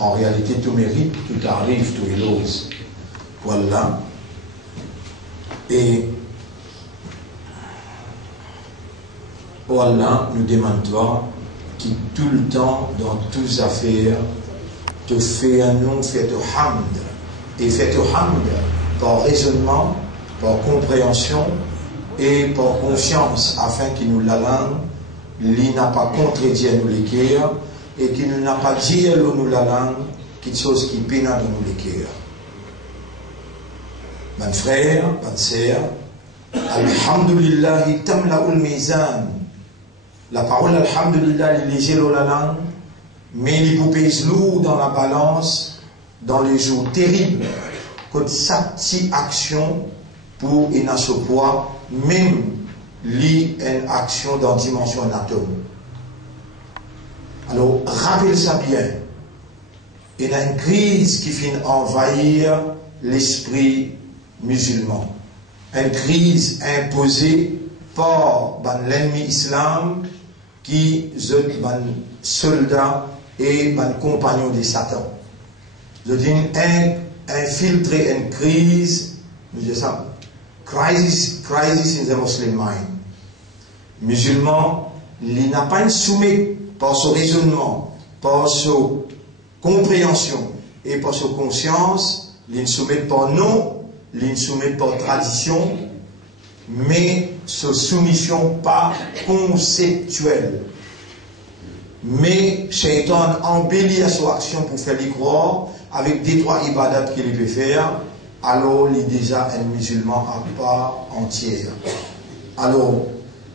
En réalité, tout mérite, tout arrive, tout est l'ose. Voilà. Et voilà, nous demandons qui tout le temps, dans toutes affaires, te fait un nom, fait te hamd. Et fait te hamd par raisonnement, par compréhension et par confiance, afin qu'il nous la langue, lui n'a pas contredit à nous l'écrire, et qu'il n'a pas dit à nous la langue, quelque chose qui peine à nous l'écrire. Mes frères, mes sœurs, Alhamdulillah, tamla'ul mizan. La parole Alhamdulillah, il est léger dans la langue, mais il pèse lourd dans la balance, dans les jours terribles, que sa petite action pour une ce poids, même une action dans la dimension atome. Alors, rappelez ça bien. Il y a une crise qui finit envahir l'esprit musulman. Une crise imposée par l'ennemi islam qui est un soldat et un compagnon de Satan. Je dis infiltrer une crise, nous disons ça, crisis in the Muslim mind. Musulman, il n'a pas une soumise par son raisonnement, par sa compréhension et par sa conscience, il ne soumet pas non, il ne soumet pas tradition, mais sa soumission pas conceptuelle. Mais Shaitan embellit à son action pour faire les croire avec des trois ibadats qu'il peut faire, alors il est déjà un musulman à part entière. Alors,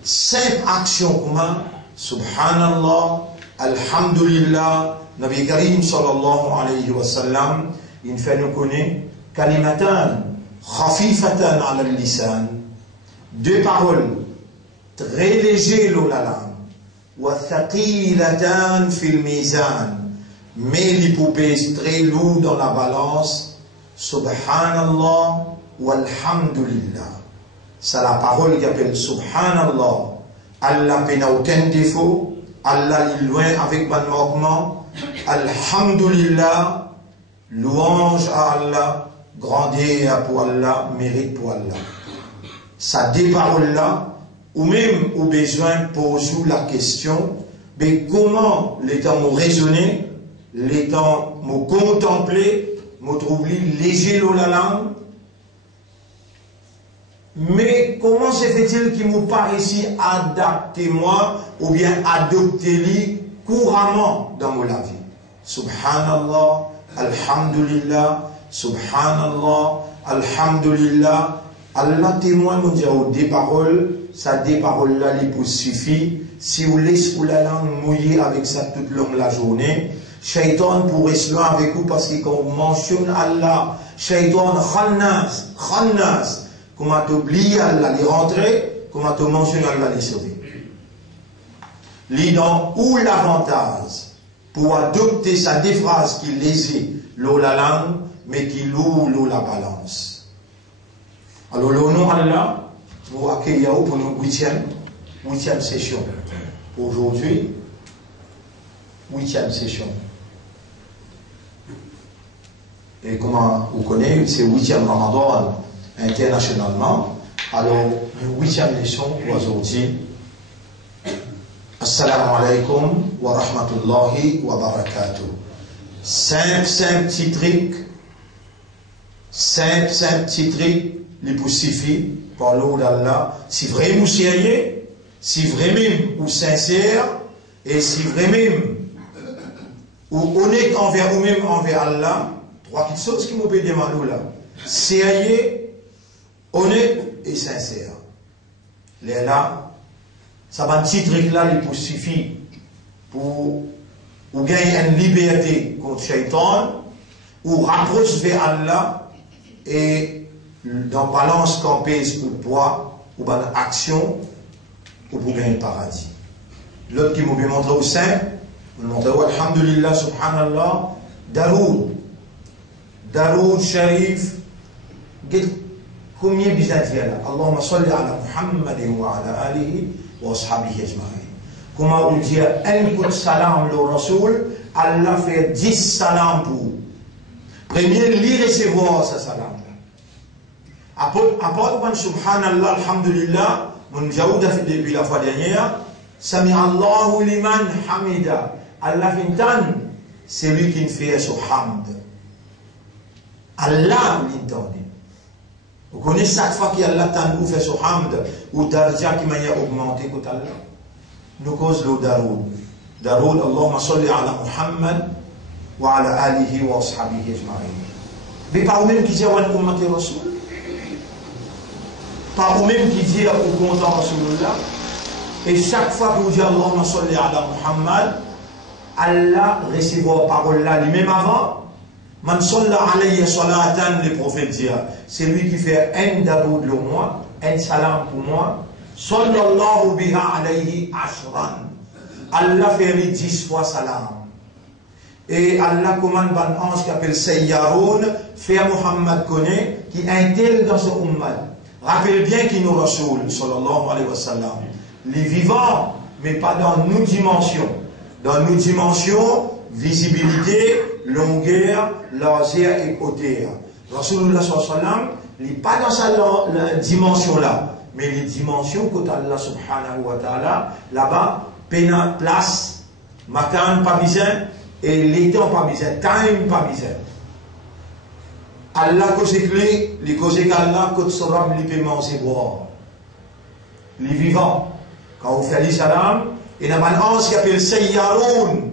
5 actions communes, Subhanallah, Alhamdulillah, Nabi Karim sallallahu alayhi wa sallam, il fait nous connaître kalimatan, khafifatan ala lisan, 2 paroles très légères dans la langue, wa thaqilatan fil mizan, mais l'hypopèse très lourd dans la balance, Subhanallah walhamdulillah. C'est la parole qui appelle Subhanallah. Allah n'a aucun défaut, Allah est loin avec bon manquement. Alhamdulillah, louange à Allah, grandeur pour Allah, mérite pour Allah. Ça des paroles là, ou même au besoin poser la question, mais comment les temps m'ont raisonné, les temps m'ont contemplé, m'ont trouvé léger dans la langue, mais comment se fait-il qu'il m'ont pas réussi à adapter moi, ou bien adopter lui couramment dans mon vie? Subhanallah, Alhamdulillah, Subhanallah, Alhamdulillah. Allah témoigne, nous dit des paroles, ça des paroles là, il vous suffit. Si vous laissez la langue mouillée avec ça toute la journée, Shaitan pourrait se loin avec vous parce que quand on mentionne Allah, Shaitan khannas, comment t'oublies Allah, les rentrer, comment tu mentionnes Allah, les sauver. L'ident ou l'avantage pour adopter sa des phrases qui lésait l'eau la langue, mais qui loue l'eau la balance. Alors, l'honneur à Allah, vous accueillez pour nos 8e session. Aujourd'hui, 8e session. Et comment vous connaissez, c'est 8e Ramadan internationalement. Alors, 8e leçon pour aujourd'hui. Assalamu alaikum wa rahmatullahi wa barakatuh. 5 petits trucs. 5 petits trucs. Les possibles par l'eau d'Allah, si vraiment sérieux, si vraiment ou sincère, et si vraiment ou honnête envers vous-même, envers Allah, 3 petites choses qui m'ont fait demander là. Sérieux, honnête et sincère. Les là, ça va un petit truc là, il suffit pour gagner une liberté contre Shaitan, ou rapprocher vers Allah, et dans balance qu'on pèse ou poids, ou dans action, ou pour gagner le paradis. L'autre qui m'a montré au sein, il m'a montré, alhamdulillah, subhanallah, Daroud Sharif, combien de là? Allahumma salli ala Muhammadin wa ala alihi wa ashabihi ajma'in. Comment on dit un coup de salam le Rasoul, Allah fait 10 salam pour. Premier, lui recevoir ce salam. Après, subhanallah, alhamdulillah, mon jaouda fait depuis la fois dernière, Sami Allahu liman hamida. Allah fintan, c'est lui qui fait ce hamd. Allah l'intan. Vous connaissez chaque fois qu'Allah t'en fait ce hamd, ou darja qui m'a augmenté que Allah. Nous cause le daroud. Daroud, Allahumma salli ala Muhammad wa ala alihi wa ashabihi ajma'in. Mais pas vous-même qui dit à l'ummati Rasul. Pas vous-même qui dit au content Rasulullah. Et chaque fois que vous dites Allahumma salli ala Muhammad, Allah recevra parole là, lui-même avant. Man salla alayya salatan, les prophètes disent, c'est lui qui fait un daroud le moi, un salam pour moi. Sallallahu biha alayhi ashran. Allah fait 10 fois salam. Et Allah commande un ange qui appelle Sayyaroun, fait Muhammad connaît, qui intègre dans ce ummah. Rappelle bien qu'il nous rasoul, sallallahu alayhi wa sallam. Les vivants, mais pas dans nos dimensions. Dans nos dimensions, visibilité, longueur, largeur et hauteur. Rasulullah sallallahu alayhi wa sallam, il n'est pas dans sa dimension là, mais les dimensions que Allah subhanahu wa ta'ala, là-bas, pena place, matin pas besoin, et l'été pas besoin, time pas besoin. Allah que c'est clé, les causes qu'Allah que sera les paiements c'est boire. Les vivants, quand vous faites les salam, il y a un ange qui appelle Sayyaroun.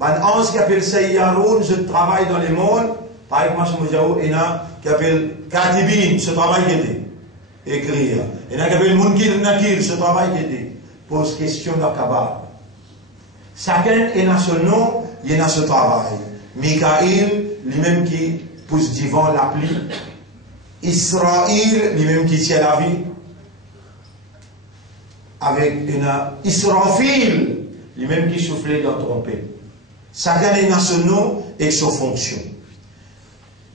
Un ange qui appelle Sayyaroun, je travaille dans les mondes. Par exemple, il y a un qui appelle Katibin, ce travail qui était écrire. Il y a un qui appelle Munkir Nakir, ce travail qui était pose question d'Akaba. Chacun est dans son nom, il est dans ce travail. Mikaïl, lui-même qui pousse devant l'appli. Israël, lui-même qui tient la vie. Avec une Israfil, lui-même qui soufflait dans trompette. Chacun est dans son nom et sa fonction.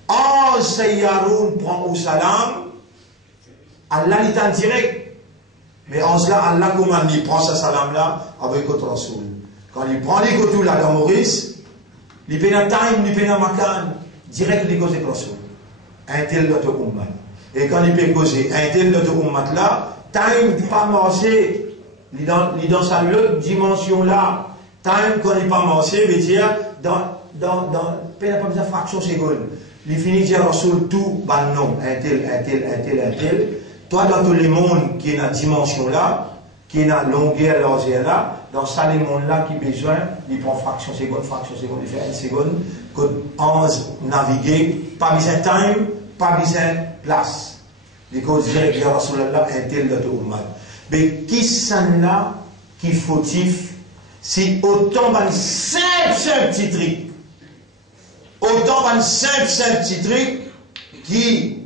Ange Sayyaroun prend au salam, Allah est en direct. Mais en cela, Allah commande, il prend ce salam-là avec votre Rasoul. Quand il prend les côtés là dans Maurice, il peut na time, il peut na makan, direct il cause avec Rasoul. Un tel de ummat. Et quand il peut causer un tel de ummat là, time il pas manger, il dans sa autre dimension là. Time quand il pas manger, veut dire dans pas besoin fraction seconde. Il finit dire Rasoul tout, ben non, un tel. Toi, dans tous les mondes qui est dans la dimension là, qui est dans la longueur, largeur là, dans ça, les mondes là qui besoin, il prend fraction seconde, il fait une seconde, que 11 naviguer, pas besoin de time, pas besoin de place. Les causes directes, il y a Rasulallah, un tel de tout mal. Mais qui s'en là, qui fautif, si autant d'un simple petit truc, autant d'un simple petit truc, qui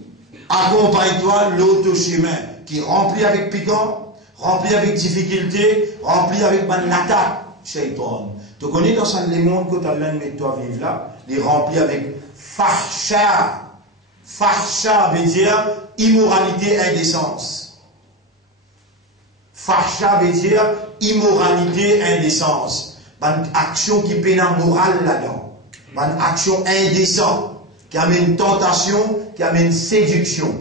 accompagne-toi l'autre chemin qui remplit avec piquant, rempli avec difficulté, rempli avec l'attaque, shaitan. Tu connais dans ce monde que tu as l'un de toi vivre là, il est rempli avec fahsha. Fahsha veut dire immoralité, indécence. Fahsha veut dire immoralité, indécence. Une action qui peine en morale là-dedans. Une action indécente qui amène tentation, qui amène séduction.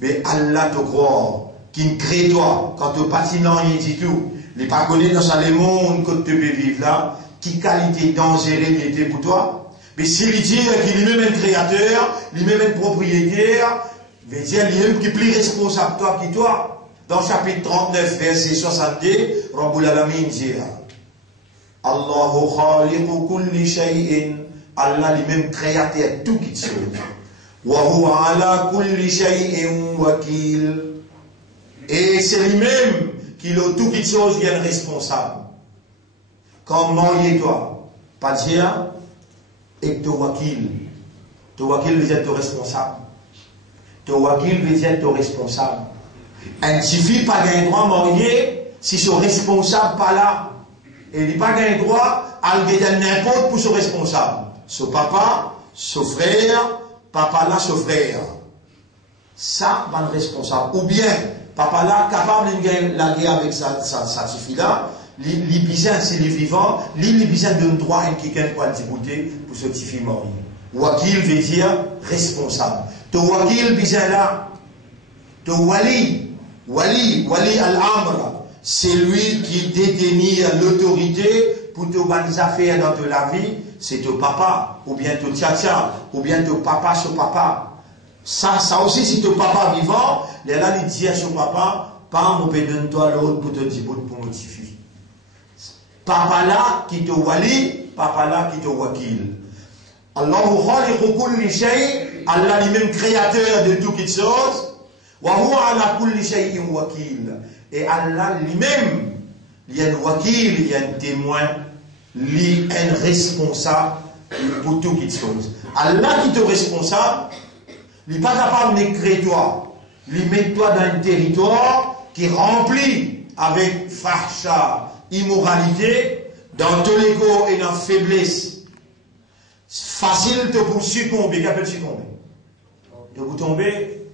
Mais Allah te croit, qui ne crée toi, quand tu patinant rien du tout, il n'est pas connu dans le monde que tu peux vivre là, qui qualité dangereuse il était pour toi. Mais s'il dit qu'il est même un créateur, il est même un propriétaire, veut dire qu'il est même qui est plus responsable toi que toi. Dans le chapitre 39, verset 62, Rabbul Alamin dit Allahu khaliqu kulli shay'in. Allah lui-même créateur tout qui chose. Wa huwa ala kulli shay'in wakil. Et c'est lui-même qui a tout qui chose bien responsable. Comment y est toi? Pas dire et te wakil. Te wakil veut dire te responsable. Te wakil veut dire te responsable. Il ne suffit pas d'un droit marié si son responsable pas là. Et il n'a pas d'un droit à le dire n'importe pour son responsable. Son papa, son frère, papa là, son frère. Ça, va le responsable. Ou bien, papa là, capable de gagner la guerre avec sa fille là, les bisins, c'est les vivants, les bisins donnent droit à quelqu'un pour débouter pour ce petit fils mort. Wakil veut dire responsable. To wakil bisin là, to wali al-amr, c'est lui qui détenir l'autorité pour te bonnes affaires dans la vie, c'est ton papa, ou bien ton tcha, ou bien ton papa sur papa. Ça aussi, si ton papa vivant, là, il dit à son papa, pas mon donne toi l'autre pour te dire pour notifier. Papa là qui te wali, papa là qui te wakil. Allahu khaliqu kulli shay, Allah lui-même créateur de toutes les choses. Wa huwa ala kulli shay'in wakil. Et Allah lui-même, il y a un wakil, il y a un témoin, il y a un responsable pour toutes les choses. Allah qui te responsable, il n'est pas capable de créer toi. Il met toi dans un territoire qui est rempli avec fahsha, immoralité, dans tous les corps et dans la faiblesse. Facile de vous succomber, qu'appelle succomber? De vous tomber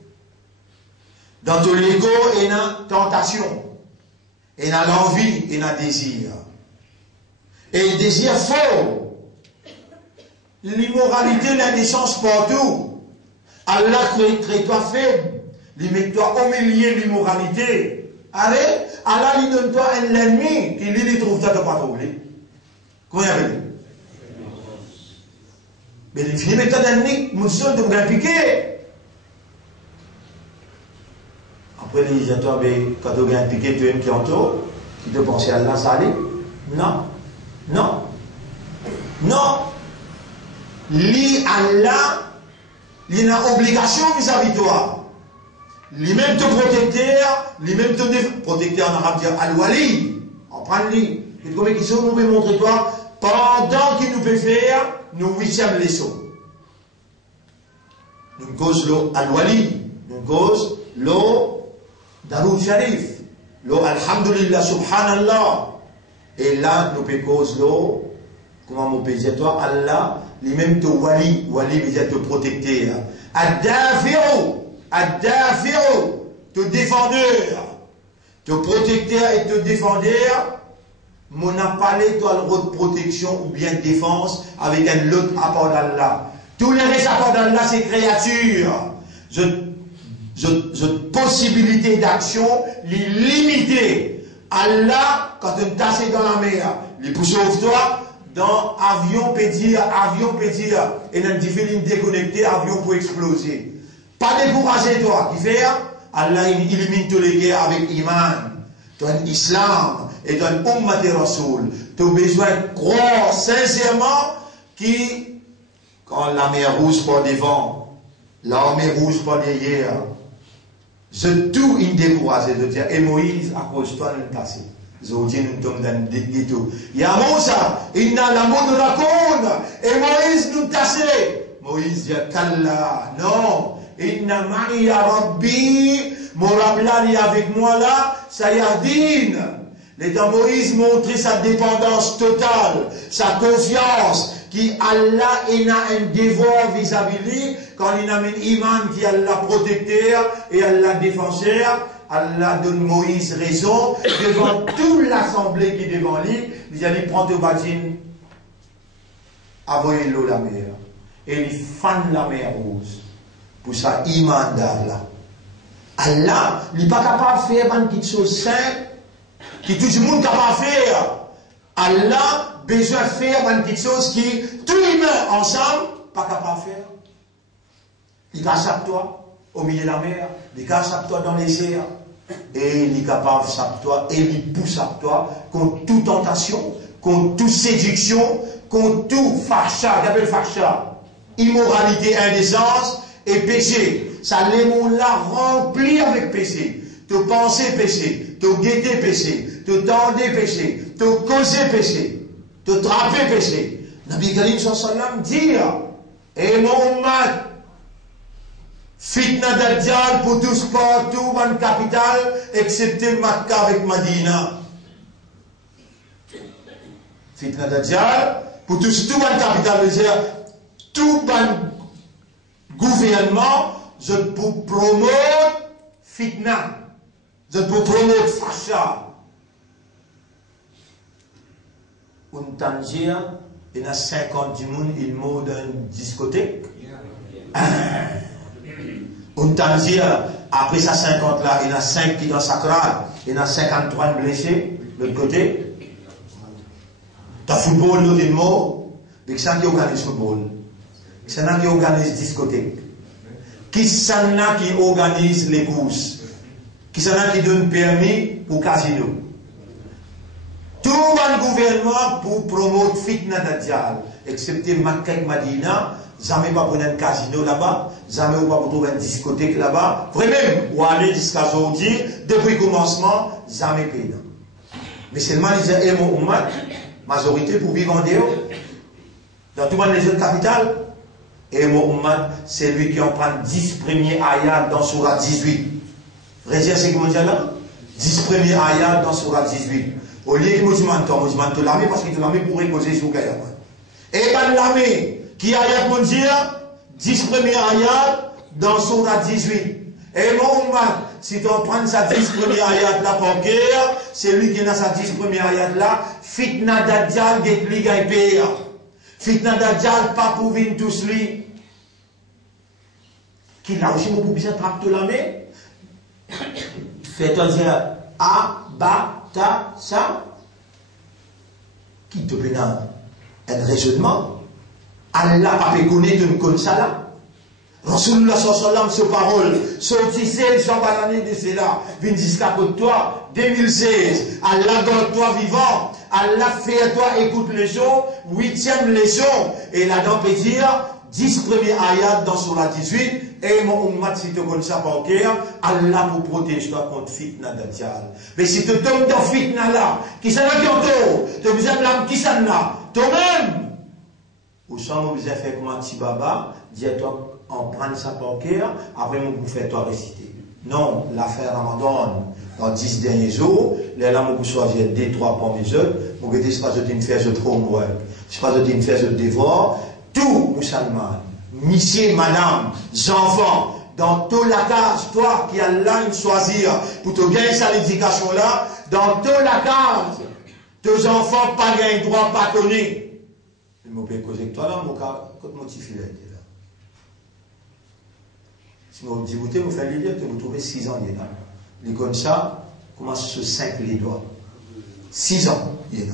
dans tous les corps et dans la tentation, et dans l'envie et dans le désir. Et le désir fort. L'immoralité, l'indécence partout. Allah crée toi faible. Il met toi au milieu de l'immoralité. Allez, Allah lui donne toi un ennemi qui lui trouve toi de pas trouver. Comment il a dit? Mais il finit mettant un ennemi, mon son de vous impliquer. Après, il dit à toi, quand tu as impliqué, tu es un qui entoure, tu te penses à Allah, ça allait? Non. Non. Non. Allah, il a une obligation vis-à-vis de toi. Lui-même te protecteur, lui-même te protecteur en arabe dire al-wali. On prend lui. Et comme ils sont, nous pouvons montrer toi, pendant qu'il nous peut faire, nous 8e leçon. Nous cause l'eau al-wali. Nous cause l'eau Darou Sharif. L'eau alhamdulillah, subhanallah. Et là, nous pouvons cause l'eau, comment on peut dire toi, Allah, lui-même te wali, wali veut dire te protecteur. Ad-dafi'u, te défendeur, te protecteur et te défendeur, mon a parlé toi le rôle de protection ou bien de défense avec un autre apport d'Allah. Tous les restes apports d'Allah, c'est créatures. Possibilité d'action, les limiter. Allah, quand tu tasses dans la mer, il pousse toi, dans avion peut dire, et dans des films déconnectés, avion pour exploser. Pas décourager toi, qui fait, Allah élimine tous les guerres avec Iman, ton Islam, et ton Ummat et Rasoul. Tu as besoin de croire sincèrement qui, quand la mer rouge par devant, la mer rouge par derrière, c'est tout une découragé de dire, et Moïse, à cause de toi, nous tasser. Zodi nous tombe dans le ghetto. Ya Moussa, il n'a la mot de la cône. Et Moïse nous tassait. Moïse dit, Kalla, non. Inna ma'iya rabbi, mon Rabla est avec moi là, Sayadine. L'état Moïse montrait sa dépendance totale, sa confiance, qui Allah est un devoir vis-à-vis lui, quand il a un iman qui est Allah protecteur et Allah défenseur. Allah donne Moïse raison devant toute l'assemblée qui est devant lui. Il a dit, prends ton bâtine, envoyez l'eau la mer. Et il fan la mer rose. Pour ça, iman d'Allah. Allah, il n'est pas capable de faire une petite chose simple, qui tout le monde est capable de faire. Allah, besoin de faire une petite chose qui, tous les humains ensemble, pas capable de faire. Il cache toi au milieu de la mer, il cache toi dans les airs. Et il est capable de toi, et il pousse à toi contre toute tentation, contre toute séduction, contre tout facha, qu'appelle facha, immoralité, indécence et péché. Ça les mondes là rempli avec péché. Te penser péché, te guetter péché, te tendre péché, te causer péché, te trapper péché. Nabi Karim sallam dit, et mon ummat, fitna Dajjal pour tous partout dans la capitale, excepté Makkah avec Madina. Fitna Dajjal pour tous, tout dans la capitale, tout dans le gouvernement, je peux promouvoir fitna, je peux promouvoir facha. un Tangier, il y a 50 du monde, il mot d'une discothèque. Un Tangier, après sa 50 là, il y a 5 qui dans sa crâne, il y a 53 blessés, de l'autre côté. Dans le football, il y a des mots, mais qui organise le football? Qui organise discothèque? Qui s'en a qui organise les courses? Qui s'en a qui donne permis pour casino? Tout le gouvernement pour promouvoir fitna dajjal, excepté Makkah et Madina, jamais pas pour un casino là-bas, jamais pas pour trouver une discothèque là-bas, vraiment, ou aller jusqu'à aujourd'hui, depuis le commencement, jamais payé. Mais seulement les gens majorité pour vivre en dehors, dans tout le monde les autres capitales, et Mohammed, c'est lui qui en prend 10 premiers ayats dans Surah 18. Réserve ce que je dis là? 10 premiers ayats dans Surah 18. Au lieu que je m'entends l'armée parce que l'armée pourrait causer sur Gaïa. Et ben l'armée qui ayat mon dire 10 premiers ayats dans Surah 18. Et Mohammed, si tu prends sa 10 premiers ayats là pour guerre, c'est lui qui a sa 10 premiers ayats là, fitna dajjal get li gagne payer. Fitna dajjal pas pour venir tous lui. Qui là aussi mon bien trappe l'armée. Fais-toi dire abata ça. Qui te donne un raisonnement. Allah pas peut connaître comme ça là. Rasulullah sallallahu alayhi wa parole, sortissez sur l'année de cela, vient jusqu'à côté toi, 2016, Allah garde-toi vivant, Allah fait toi écoute les leçon, 8e leçon, et là-dedans peut dire, 10 premiers ayats dans Surah 18, et mon ummat si tu connais ça par cœur, Allah pour protéger toi contre fitna dajjal. Mais si tu tombes dans fitna là, qui s'en a qui entoure, tu as besoin de l'âme qui s'en a, toi-même, ou sans vous faire comme un petit baba, dis-toi, en prendre sa par cœur, après vous faites toi réciter. Non, l'affaire Ramadan, dans 10 derniers jours, les là, vous choisissez 2-3 premiers heures, vous ne dites pas que je fais de homework, je ne pas que je fais de devoir, tout musulman, monsieur, madame, enfants, dans toute la case, toi qui as là une choisir pour te gagner cette éducation là, dans toute la case, tes enfants pas gagnent droit, pas connu. Je peux causer avec toi là, mon cas, quand mon petit filet là. Si vous dites, vous faites l'idée que vous trouvez 6 ans, il est là. Les comme ça, commence sur 5 les doigts. 6 ans, il est là.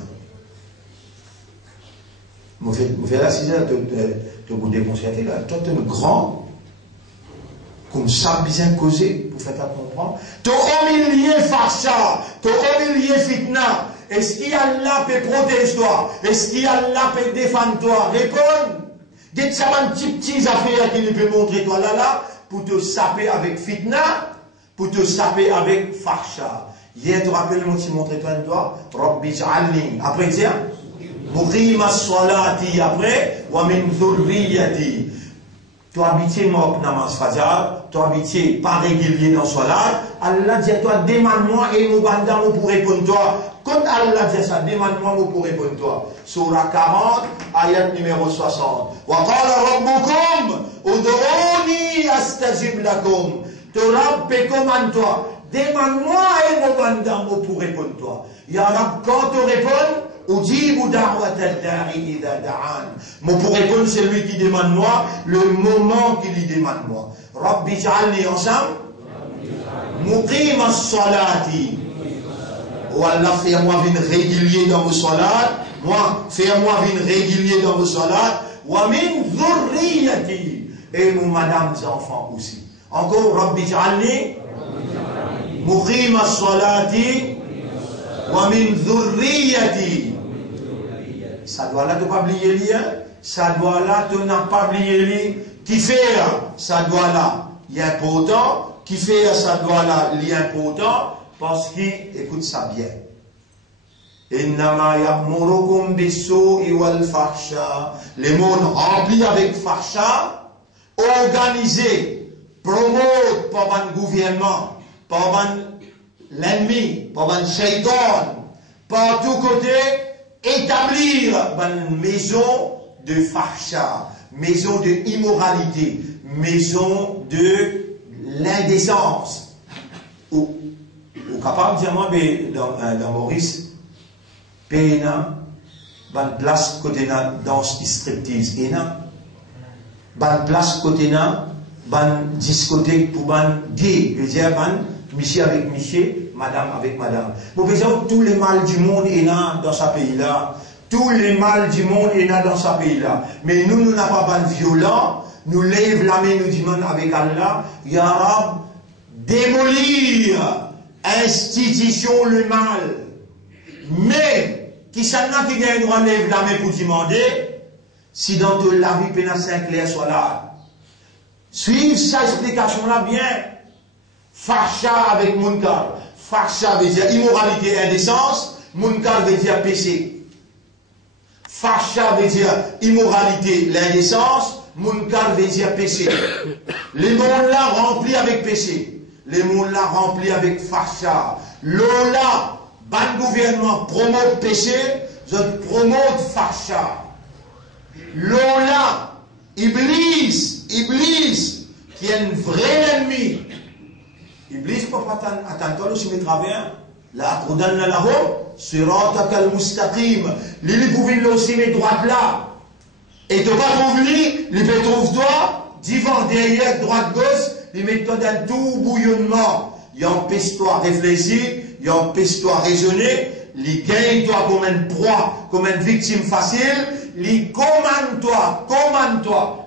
Vous faites là 6 ans, de vous déconcerter là. Toi, tu es grand, comme ça, bien causé, pour faire comprendre. Tu as humilié Facha, tu as humilié Fitna. Est-ce qu'il y a là peut protéger toi? Est-ce qu'il y a là peut défendre toi? Réponds. Dites ça, un petit affaire qui peut montrer toi là, pour te saper avec fitna, pour te saper avec farsha. Hier, tu te rappelles, moi, tu montres toi un doigt, Rabbi j'alni. Après, tiens, Muqima salati, après, wa min dhurriyati. Tu habitué mok namaz fajar, tu habitué pas régulier dans salat, Allah dit à toi, demande-moi et mon bandam pour répondre toi. Quand Allah dit ça, demande-moi pour répondre toi. Surah 40, ayat numéro 60. Wa qala rabbukum, ud'uni astajib lakum. Tu Rabb commande toi. Demande-moi et mon bandam pour répondre toi. Ya Rabb, quand tu réponds, Ujibu da'wat ad-da'i idha da'an. Mon pour répondre, c'est lui qui demande moi, le moment qu'il lui demande moi. Rabbi j'alni ensemble. Muqim as-salati. Oh Allah, fais-moi venir régulier dans vos salats. Moi, fais-moi venir régulier dans vos salats. Wa min dhurriyati. Et nous, madame, enfants aussi. Encore, Rabbi j'alni. Muqim as-salati. Wa min dhurriyati. Ça doit là, tu pas oublier lien. Ça doit là, tu n'as pas oublié lien. Qui fait, ça doit là, il est important. Qui fait, ça doit là, il est important. Parce qu'il, écoute ça bien. Innama ya'murukum bis-su'i wal fahsha. Les mondes remplis avec fahsha, organisés, promotés par un gouvernement, par un l'ennemi, par un shaitan, par tous côtés, établir une maison de fahsha, maison de immoralité, maison de l'indécence. Ou capable de dire, moi, dans Maurice, Péna, ban place côté na danse striptease et na ban place côté na ban discothèque pour ban gay, je veux dire ban monsieur avec monsieur, madame avec madame. Pour exemple, tous les mal du monde est là dans ce pays-là. Tous les mal du monde est là dans ce pays-là. Mais nous n'avons pas ban violent. Nous lève la main, nous disons avec Allah, Ya Rab, démolir institution le mal. Mais, qui s'en a qui gagne droit lève la main pour demander, si dans toute la vie, Péna Saint-Clair soit là. Suivez cette explication-là bien. Facha avec Munkar. Facha veut dire immoralité et indécence. Munkar veut dire péché. Facha veut dire immoralité, l'indécence. Munkar veut dire péché. Les mondes-là remplis avec péché. Les mondes-là remplis avec facha. Lola, ban gouvernement promote péché, je promote facha. Lola, Iblis, qui est un vrai ennemi. Iblis peut pas attendre aussi mes travers. La Qur'an la lahu, siratak al-mustaqim. L'ili pouvait aussi mes droites là. Et tu vas trouver, il peut trouver toi, devant, derrière, droite, gauche, il met toi dans tout bouillonnement. Il empêche toi à réfléchir, il empêche toi à raisonner, il gagne toi comme une proie, comme une victime facile, il commande toi,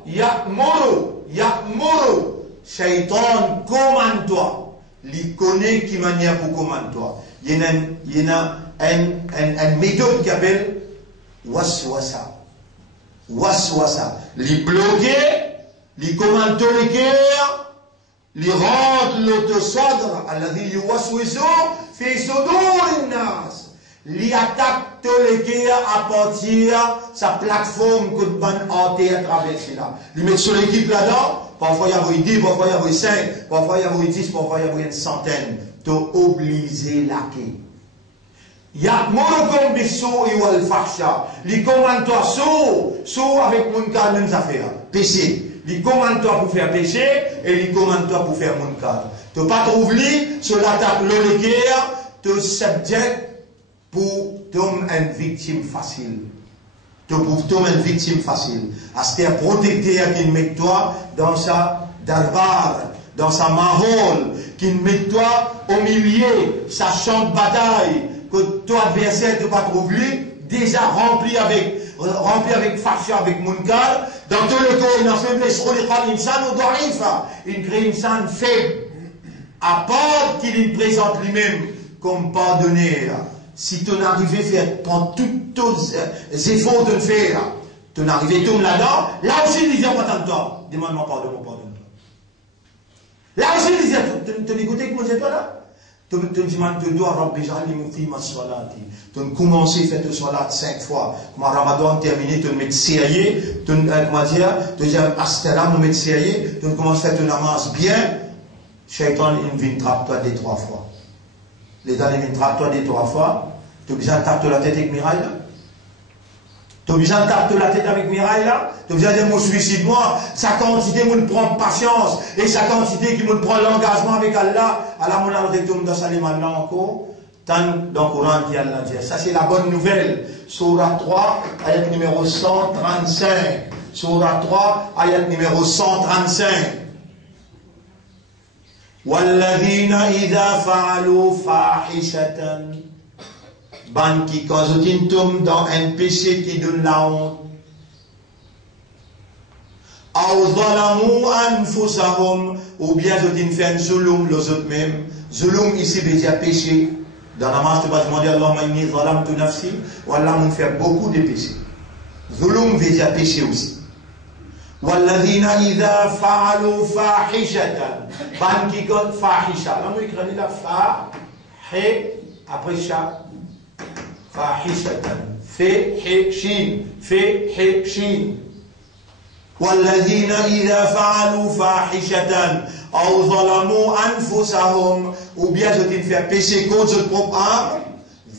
ya moro, Shaitan commande toi, il connaît qui manière pour commander toi. Il y a une méthode qui s'appelle waswasa. Waswasa. Les bloquer, les commande tous les cœurs, les rendre l'autosadre, alladhi yuwaswisu fi sudurin nas. Les attaque tous les cœurs à partir de sa plateforme que le ban hanté à travers cela. Les mettre sur l'équipe là-dedans, parfois il y a 10, parfois il y a 5, parfois il y a 10, parfois il y a une centaine. T'as obligé la quai. Ya monocom biso et wal farsha. Li commande toi so avec mon cas même affaire. Péché. Li commande toi pour faire péché et li commande toi pour faire mon cas. Tu pas trouver sur l'attaque l'oléguerre, te subject pour tomber une victime facile. Tu pour tomber une victime facile. Aster protecteur qui met toi dans sa darbar, dans sa marole, qui met toi au milieu, sa champ de bataille. Que ton adversaire ne peut pas trouver, déjà rempli avec facha, avec munkar. Dans tous les cas, il a faiblesse, il crée une scène faible. À part qu'il présente lui-même comme pardonneur. Si tu n'arrives à faire, prendre tous les efforts de le faire, tu n'arrives à tomber là-dedans, là aussi il disait, attends-toi, demande-moi pardon, pardonne-toi. Là aussi il disait, tu n'écoutes que moi j'ai toi là? Tu dois commencer à faire de salat 5 fois. Comme Ramadan terminé, tu mets sérieux, tu dis Astalam, tu mets sérieux, tu commences à faire ton namaz bien. Shaitan, il vient trappe toi des 3 fois. Les derniers viennent trappe toi des 3 fois. Tu as besoin de taper la tête avec Mirail là? Tu as besoin de taper la tête avec Mirail là? Tu as besoin de dire, moi suicide-moi. Sa quantité me prend patience. Et sa quantité qui me prend l'engagement avec Allah. Allah mon retourne dans sa maintenant encore. Tant dans le Coran qui Allah dit. Ça c'est la bonne nouvelle. Surah 3, ayat numéro 135. Surah 3, ayat numéro 135. وَالَّذِينَ إِذَا فَعَلُوا فَاحِشَةً. Ban qui, quand ils tombent dans un péché qui donne la honte, ou bien ils font un zulum, les autres mêmes. Zulum ici veut dire péché. Dans la marche, tu vas demander à Allah, inni zalamtu nafsi, ou Allah m'a fait beaucoup de péchés. Zulum veut dire péché aussi. وَالَّذِينَ إِذَا فَعَلُوا فَاحِشَةً. Ban qui compte fahisha. Là, nous écrivons la fa, he, après cha. فاحشة فحشين والذين إذا فعلوا فاحشة أو ظلموا أنفسهم ou bien je t'ai fait pécher contre le propre âme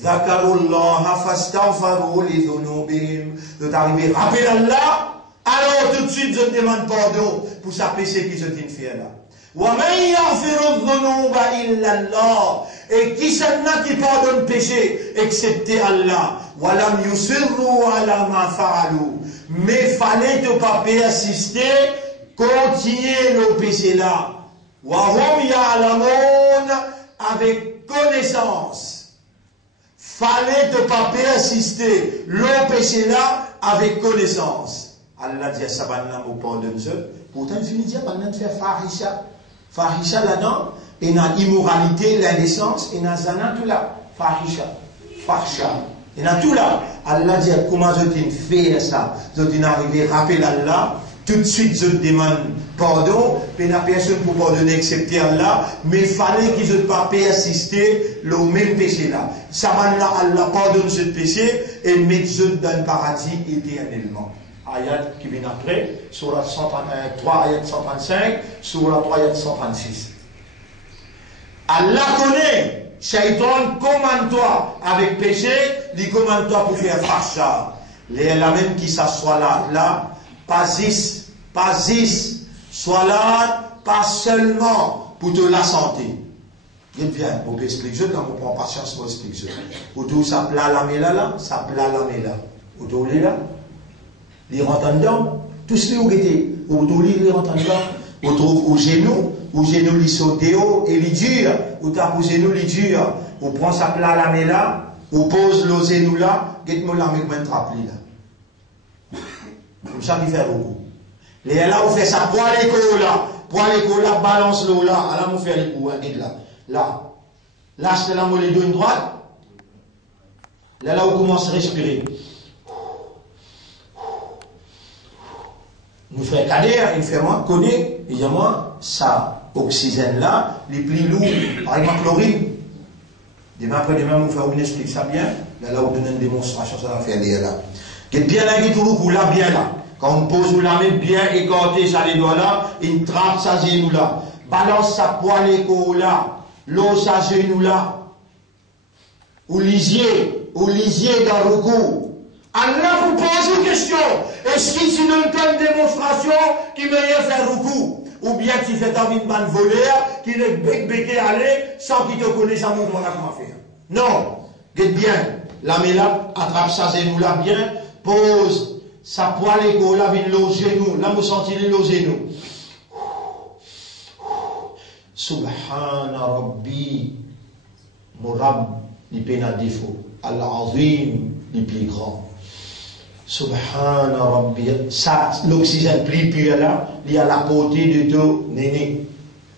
ذكروا الله فاستغفروا لذنوبهم de t'arriver rappelle Allah alors tout de suite je te demande pardon pour sa péché qui je t'ai fait là Et qui s'en a qui pardonne péché, excepté Allah. Mais fallait ne pas persister, continuer le péché là. Avec connaissance. Fallait ne pas persister, le péché là, avec connaissance. Allah dit à Sabanna, au pardonne ce. Pourtant, il finit de dire, maintenant, de faire fahisha. Fahisha là-dedans, et dans l'immoralité, l'indécence, et dans zana tout là. Fahisha. Fahisha. Et dans tout là. Allah dit, comment je t'ai fait ça? Je t'ai arrivé à rappeler Allah. Tout de suite, je demande pardon. Mais la personne pour pardonner, excepté Allah. Mais il fallait qu'ils ne pas persister le même péché là. Sabanna, Allah pardonne ce péché et met ceux dans le paradis éternellement. Ayat qui vient après, sur la 3 ayat 135, sur la 3 ayat 136. Allah connaît, Shaitan commande-toi avec péché, il commande-toi pour faire fâcha. Les la même qui s'assoit là, pas 10, soit là, pas seulement pour te la santé. Il vient, on peut expliquer, quand on prend patience pour expliquer. Autour ça plat la mela là, ça plat la mela. Autour là. Il rentre dedans, tout ce qui est été, autour il rentre dedans, on trouve au genou, il saute haut et il dur, on tape au genou, il dur, on prend sa plat la main là, on pose le genou là, get-moi la main comme trappe là. Comme ça, il fait beaucoup. Et là, on fait ça, poil l'écho là, balance l'eau là, là, on fait les coups, là, c'est la moelle de une droite, là, on commence à respirer. Nous faisons cadet, il fait moins, connaît, il y a moins, ça, oxygène là, les plus lourds, par exemple, chlorine. Demain après demain, nous faisons, on explique ça bien. Là, on donne une démonstration, ça va faire là. Qui est bien là, qui tout là, bien là. Quand on pose la main bien écarté, ça les doigts là, il trappe sa genou là. Balance sa poêle écho là, l'eau sa genou là. Ou lisier dans le cou. Allah vous pose une question. Est-ce qu'il tu donnes une démonstration qui meilleur faire recours? Ou bien tu fais envie de ban voleur, qui est bec-becqué aller, sans qu'il te connaisse à mon voilà comment faire? Non. Guette bien. La met là, attrape sa genou là bien, pose sa poêle écho là, vient le genou. Là, vous sentez le genou. Subhana Rabbi. Mon Rab, il peine à défaut. Al-Azim, il plus grand. Subhana Rabbi. Ça, l'oxygène pur là, il y a la portée de ton néné.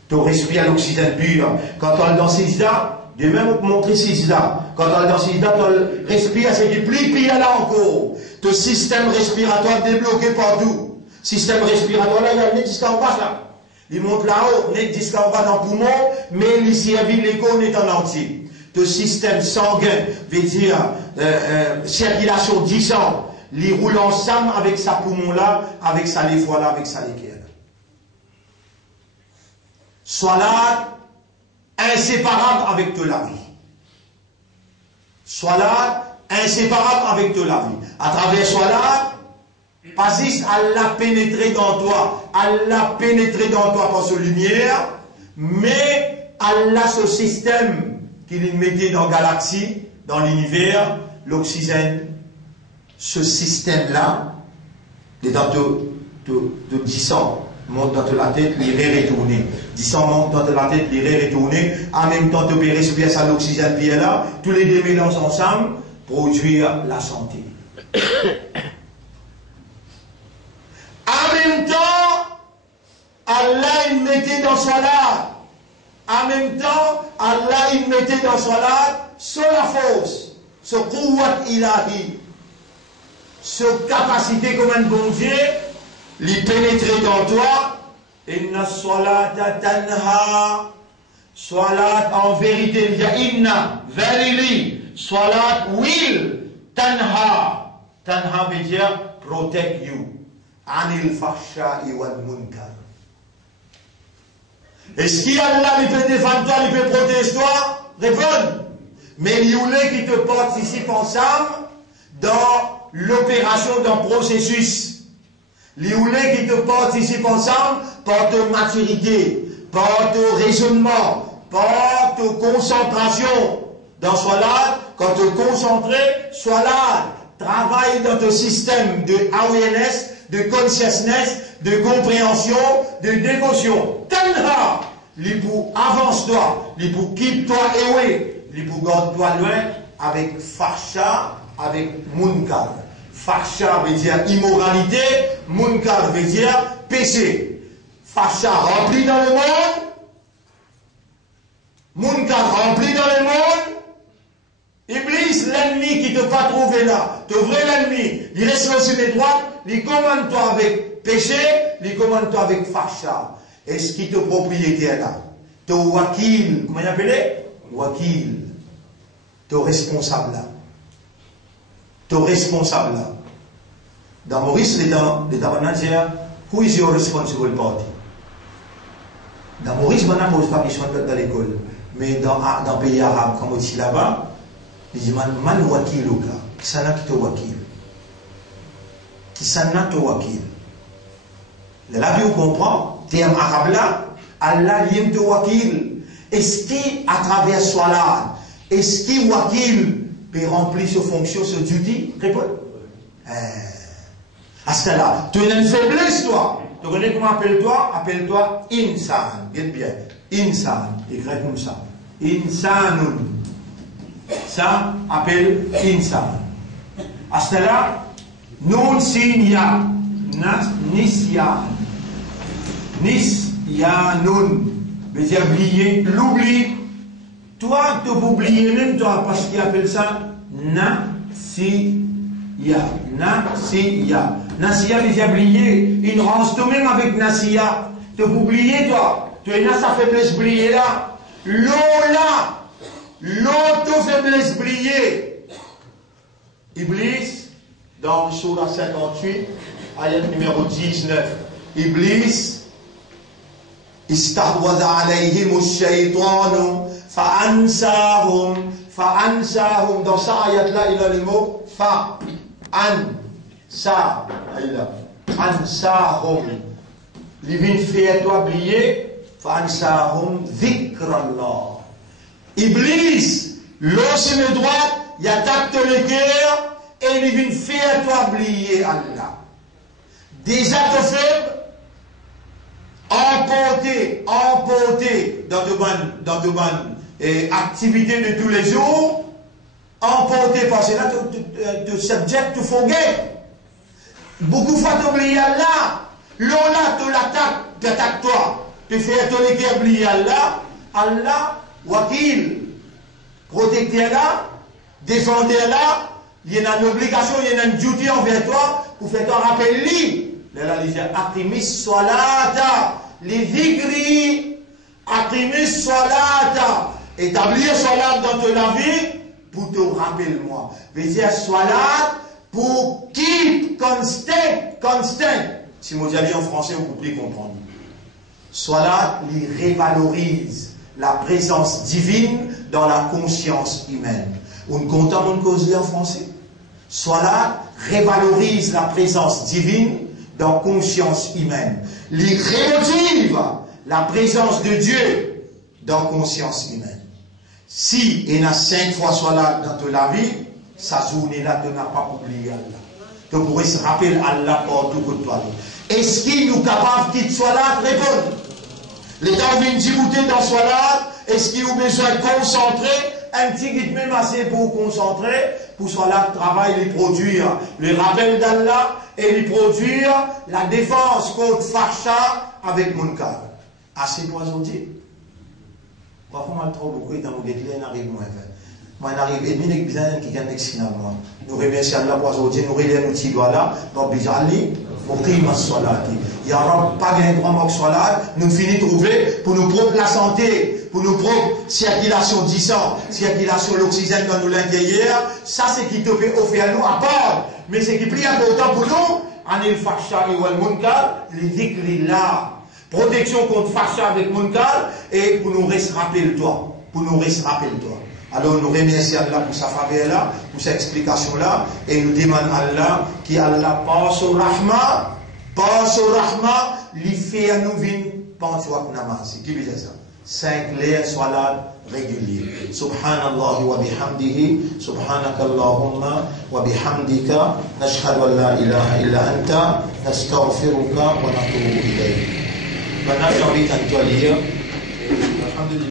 Tu respires l'oxygène pur. Quand on est dans Sisda, de même pour montrer Sisda. Quand on est dans Sisda, tu respires, c'est du plus pur là encore. Ton système respiratoire débloqué partout. Système respiratoire là, il y a le nez jusqu'en bas là. Il monte là-haut, nez jusqu'en bas dans le poumon, mais il servit l'écho est en entier. Ton système sanguin veut dire circulation du sang. Il roule ensemble avec sa poumon là, avec sa lèvre là, avec sa liqueur. Soit là, inséparable avec de la vie. Soit là, inséparable avec de la vie. À travers soit là, pas juste Allah pénétrer dans toi, Allah pénétrer dans toi par sa lumière, mais Allah ce système qu'il mettait dans la galaxie, dans l'univers, l'oxygène, ce système-là, dans de 10 ans, monte dans la tête, il est retourné. 10 ans monte dans la tête, il est retourné. En même temps, tu peux respirer ça, l'oxygène qui est là. Tous les deux mélangent ensemble, produire la santé. En même temps, Allah, il mettait dans soi là. En même temps, Allah, il mettait dans soi là, sur la force, ce pouvoir ilahi. Cette capacité comme un bon Dieu, l'y pénétrer dans toi, inna salata tanha, salat en vérité, il y a inna, verily, salat will, tanha, tanha veut dire protect you, anil fahsha'i wal munkar. Est-ce qu'il y a là, il peut défendre toi, il peut protéger toi? Réponds. Mais il y a qui te participe ensemble dans l'opération d'un processus. Les oulés qui te participent ensemble par ta maturité, par ton raisonnement, par ta concentration dans Salat, quand tu es concentré, Salat, travaille dans ton système de awareness, de consciousness, de compréhension, de dévotion. Tanha, li pour avance-toi, li pour quitte-toi et li pour garde-toi loin avec facha, avec munkar. Facha veut dire immoralité, munkar veut dire péché. Facha rempli dans le monde, munkar rempli dans le monde. Iblis, l'ennemi qui te va trouver là, te vrai l'ennemi, il reste sur les droites, il commande toi avec péché, il commande toi avec facha. Est-ce qui te propriétaire là? Te wakil, comment il appelé? Wakil. Te responsable là. Te responsable là. Dans Maurice, l'État manager, who is your responsible party? Dans Maurice, maintenant, on ne pose pas question dans l'école. Mais dans le pays arabe, comme aussi là-bas, il dit, man wakil ou là, qui s'en a qui te wakil? Qui s'en a te wakil? Là, vous comprenez, terme arabe là, Allah liem te wakil. Est-ce qu'il, à travers Salat, est-ce qu'il wakil peut remplir ses fonctions, ce duty? Réponds. À ce là, tu as une faiblesse, toi. Tu connais comment appelle-toi? Appelle-toi insan. Get bien. Insan. Écris comme ça. Insanun. Ça appelle insan. À ce là, nun sinya. Nisya. Nisyanun. Veut dire oublier. L'oubli. Toi, tu peux oublier même toi, parce qu'il appelle ça Nasiya. Nasiya. Nasiya veut dire oublier. Il range toi-même avec Nasiya. Tu peux oublier toi. Tu es là, sa faiblesse oublier là. L'eau là. L'auto-faiblesse oublier. Iblis, dans Surah 58, ayat numéro 19. Iblis, استحوذ عليهم الشيطان فأنساهم dans ça ayat là il a le mot ansahum il vient faire toi oublier فأنساهم ذكر الله. Iblis l'os le droit il attaque le cœur et il vient faire toi oublier Allah. Déjà te faible emporté dans de bonnes activités de tous les jours, emporté par cela, te subject to forget. Beaucoup de fois tu oublies Allah, l'on te l'attaque, toi, te fait te l'écrire oublier Allah, Allah, wakil, protecteur là, défendeur là, il y a une obligation, il y a une duty envers toi, pour faire toi rappeler lui. Là, il dit Aqimis salata, li dhikri, Aqimis salata. Établir salat dans ta vie pour te rappeler moi. Veut dire salat pour keep constant. Si moi j'avais en français, vous pouvez comprendre. Salat, il révalorise la présence divine dans la conscience humaine. On compte mon cause en français. Salat révalorise la présence divine dans la conscience humaine. Il remotive la présence de Dieu dans la conscience humaine. Si il y a 5 fois Salat dans toute la vie, sa journée-là, tu n'as pas oublié Allah. Tu pourrais se rappeler Allah partout pour toi. Est-ce qu'il nous capable de quitter Salat? Répondre. Les gens viennent d'y dans Salat. Est-ce qu'il a besoin de concentrer? Un petit guide même assez pour concentrer, pour Salat travail, les produire le rappel d'Allah et les produire la défense contre Facha avec Munkar. Assez pour aujourd'hui. Parfois, on trop beaucoup dans nos guettes, on arrive moins. Moi, on arrive, et bien, bien, qui gagne finalement. Nous remercions Allah pour aujourd'hui, nous remercions nous doigts là, donc, bizarrement, pour qu'il m'a Salat. Il n'y aura pas de droit de Salat, nous finissons de trouver pour nous propres la santé, pour nous propres circulation du sang, circulation de l'oxygène dans nous l'intérieur. Ça, c'est qui te fait offrir à nous à part. Mais c'est qui plus important pour nous, Anil Facha et Wal Munkar, les dhikri là. Protection contre Facha avec Munkar et pour nous rester rappel-toi. Pour nous rester rappel-toi. Alors nous remercions Allah pour sa faveur là, pour sa explication là, et nous demandons Allah qui Allah passe au Rahma, lui fait à nous venir pantuak namasi. Qui veut dire ça? 5 lait salat régulier. Subhanallah wa bihamdihi, subhanakallahumma wa bihamdika, nashhadu an la ilaha illa anta, nastaghfiruka wa natubu ilayk. Maintenant, j'ai envie de te lire. Alhamdulillah.